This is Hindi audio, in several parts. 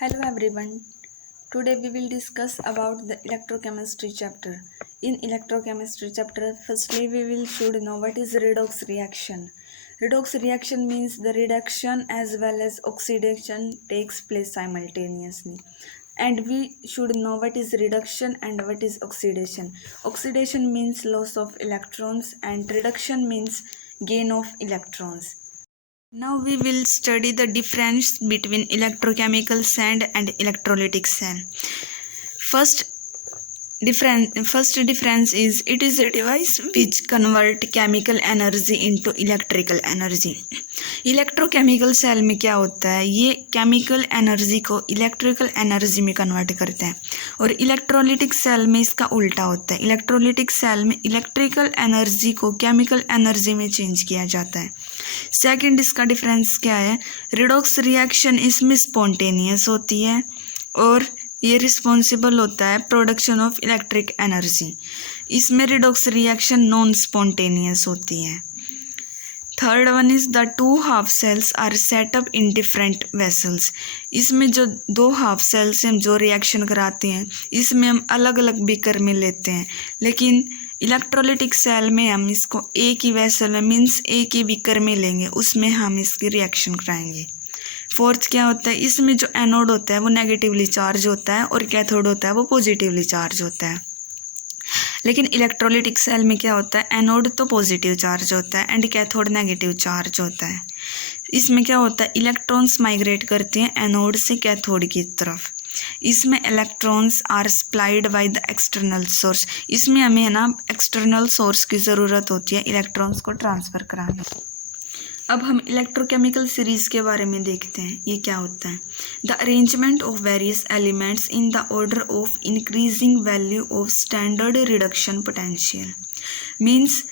Hello everyone. Today we will discuss about the electrochemistry chapter. In electrochemistry chapter, firstly we will should know what is redox reaction. Redox reaction means the reduction as well as oxidation takes place simultaneously. And we should know what is reduction and what is oxidation. Oxidation means loss of electrons and reduction means gain of electrons. Now we will study the difference between electrochemical cell and electrolytic cell. First difference is it is a device which convert chemical energy into electrical energy. Electrochemical cell में क्या होता है, ये केमिकल एनर्जी को इलेक्ट्रिकल एनर्जी में कन्वर्ट करते हैं और इलेक्ट्रोलिटिक सेल में इसका उल्टा होता है. इलेक्ट्रोलिटिक सेल में इलेक्ट्रिकल एनर्जी को केमिकल एनर्जी में चेंज किया जाता है. सेकंड इसका डिफरेंस क्या है, रिडॉक्स रिएक्शन इसमें स्पॉन्टेनियस होती है और ये रिस्पॉन्सिबल होता है प्रोडक्शन ऑफ इलेक्ट्रिक एनर्जी. इसमें रिडॉक्स रिएक्शन नॉन स्पॉन्टेनियस होती है. Third one is the two half cells are set up in different vessels. इसमें जो दो हाफ सेल्स हम जो रिएक्शन कराते हैं इसमें हम अलग अलग बीकर में लेते हैं, लेकिन इलेक्ट्रोलिटिक सेल में हम इसको एक ही वेसल में मीन्स एक ही बीकर में लेंगे, उसमें हम इसकी रिएक्शन कराएंगे. फोर्थ क्या होता है, इसमें जो एनोड होता है वो नेगेटिवली चार्ज होता है और कैथोड होता है वो पॉजिटिवली चार्ज होता है. लेकिन इलेक्ट्रोलिटिक सेल में क्या होता है, एनोड तो पॉजिटिव चार्ज होता है एंड कैथोड नेगेटिव चार्ज होता है. इसमें क्या होता है, इलेक्ट्रॉन्स माइग्रेट करते हैं एनोड से कैथोड की तरफ. इसमें electrons are supplied by the external source. इसमें हमें है ना एक्सटर्नल सोर्स की ज़रूरत होती है इलेक्ट्रॉन्स को ट्रांसफ़र कराने. अब हम इलेक्ट्रोकेमिकल सीरीज़ के बारे में देखते हैं, ये क्या होता है. The arrangement of various elements in the order of increasing value of standard reduction potential. Means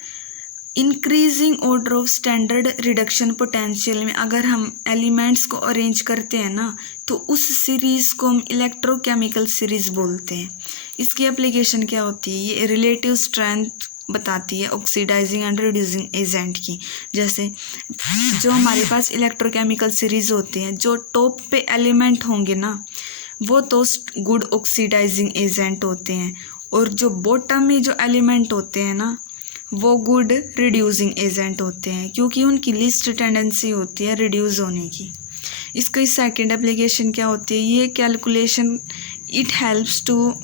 increasing order of standard reduction potential में अगर हम एलिमेंट्स को अरेंज करते हैं ना तो उस सीरीज़ को हम इलेक्ट्रोकेमिकल सीरीज़ बोलते हैं. इसकी एप्लीकेशन क्या होती है, ये रिलेटिव स्ट्रेंथ बताती है ऑक्सीडाइजिंग एंड रिड्यूसिंग एजेंट की. जैसे जो हमारे पास इलेक्ट्रोकेमिकल सीरीज होते हैं, जो टॉप पे एलिमेंट होंगे ना वो तो गुड ऑक्सीडाइजिंग एजेंट होते हैं और जो बॉटम में जो एलिमेंट होते हैं ना वो गुड रिड्यूसिंग एजेंट होते हैं, क्योंकि उनकी लिस्ट टेंडेंसी होती है रिड्यूस होने की. इसकी सेकेंड एप्लीकेशन क्या होती है, ये calculation it helps to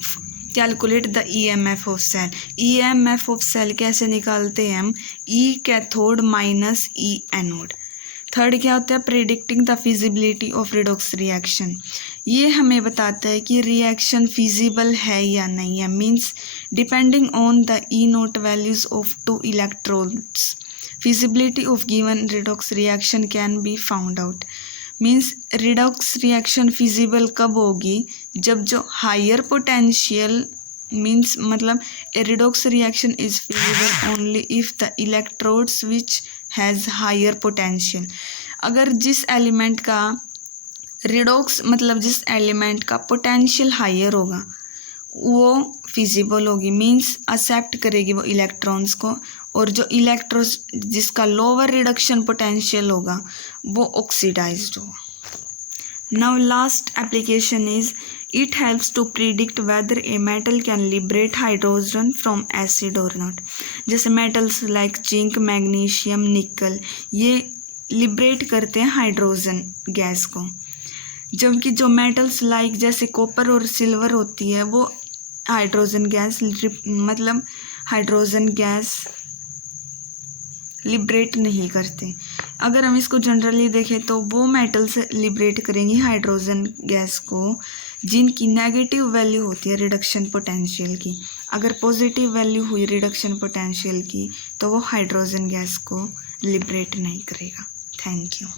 calculate the EMF of cell. EMF of cell कैसे निकालते हैं हम, E cathode minus E anode. Third क्या होता है, predicting the feasibility of redox reaction. ये हमें बताता है कि रिएक्शन फिजिबल है या नहीं है. Means depending on the E naught values of two electrodes feasibility of given redox reaction can be found out. Means redox reaction feasible कब होगी, जब जो हायर पोटेंशियल मीन्स मतलब a redox reaction is feasible only if the electrodes which has higher potential. अगर जिस एलिमेंट का रिडॉक्स मतलब जिस एलिमेंट का पोटेंशियल हायर होगा वो फिजिबल होगी, मीन्स एक्सेप्ट करेगी वो इलेक्ट्रॉन्स को, और जो इलेक्ट्रॉन्स जिसका लोअर रिडक्शन पोटेंशियल होगा वो ऑक्सीडाइज्ड होगा. Now last application is it helps to predict whether a metal can liberate hydrogen from acid और नॉट. जैसे metals like zinc, magnesium, nickel ये लिबरेट करते हैं हाइड्रोजन गैस को, जबकि जो मेटल्स लाइक जैसे कॉपर और सिल्वर होती है वो हाइड्रोजन गैस मतलब हाइड्रोजन गैस लिबरेट नहीं करते. अगर हम इसको जनरली देखें तो वो मेटल्स लिबरेट करेंगी हाइड्रोजन गैस को जिनकी नेगेटिव वैल्यू होती है रिडक्शन पोटेंशियल की. अगर पॉजिटिव वैल्यू हुई रिडक्शन पोटेंशियल की तो वो हाइड्रोजन गैस को लिबरेट नहीं करेगा. Thank you.